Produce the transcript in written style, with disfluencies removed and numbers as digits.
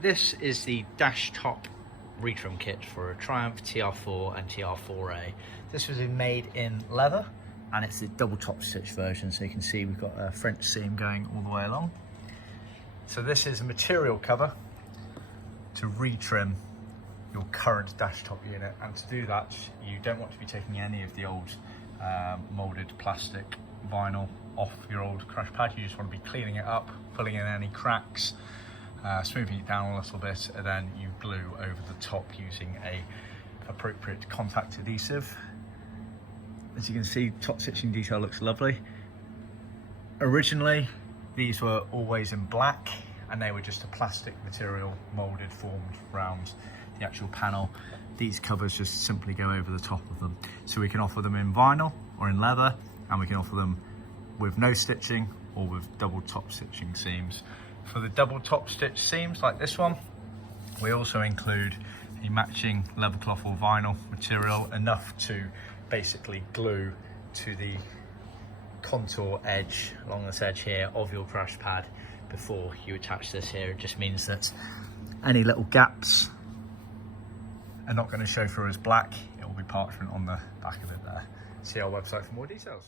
This is the Dashtop retrim kit for a Triumph TR4 and TR4A. This was made in leather and it's the double top stitch version, so you can see we've got a French seam going all the way along. So this is a material cover to retrim your current Dashtop unit, and to do that you don't want to be taking any of the old moulded plastic vinyl off your old Crashpad. You just want to be cleaning it up, filling in any cracks, smoothing it down a little bit, and then you glue over the top using a appropriate contact adhesive. As you can see, top stitching detail looks lovely. Originally these were always in black and they were just a plastic material moulded, formed around the actual panel. These covers just simply go over the top of them. So we can offer them in vinyl or in leather, and we can offer them with no stitching or with double top stitching seams. For the double top stitch seams like this one, we also include a matching leather cloth or vinyl material, enough to basically glue to the contour edge along this edge here of your crash pad before you attach this here. It just means that any little gaps are not going to show through as black. It will be parchment on the back of it there. See our website for more details.